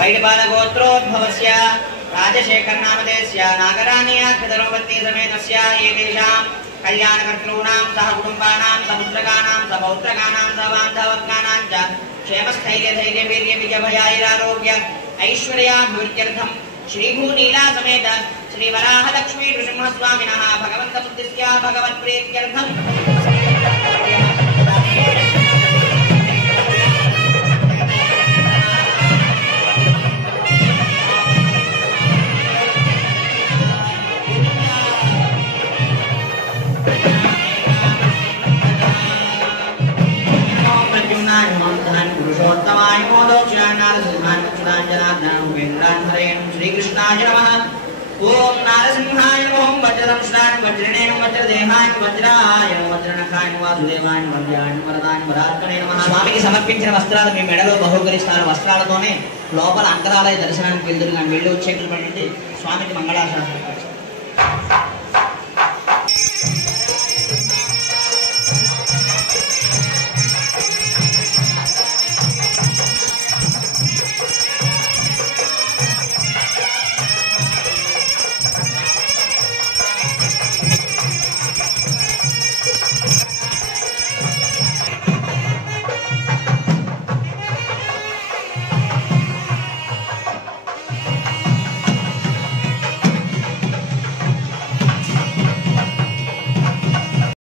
पैडबालगोत्रोद्भवस्य राजशेखरनामधेयस्य नागराणीयाकृतरोपत्नी समेतस्य एतेषां कल्याणकर्तॄणां सह कुटुम्बानां समुद्रकानां सपौत्रकानां सबान्धवत्कानां च क्षेमस्थैर्यधैर्यवीर्यविजयभयाैरारोग्य ऐश्वर्याभिवृद्ध्यर्थं श्रीभूनीला समेत श्रीवराहलक्ष्मी नृसिंहस्वामिनः भगवन्तमुद्दिश्य भगवत्प्रीत्यर्थम् पुरुषोत्तमाय श्रीकृष्णाय नमः। ओम नारसिंहाय ओम वज्रदंष्टाय वज्रणेन वज्रदेहाय वज्राय वज्रनखाय वासुदेवाय वज्राय वरदाय वरात्मने नमः। స్వామికి సమర్పించిన వస్త్రాలు మీ మెడలో బహుకరిస్తారు. వస్త్రాలతోనే లోపల అంతరాలయ దర్శనానికి వెళ్తురు కానీ వెళ్ళి వచ్చేటటువంటి స్వామికి మంగళాశాసనం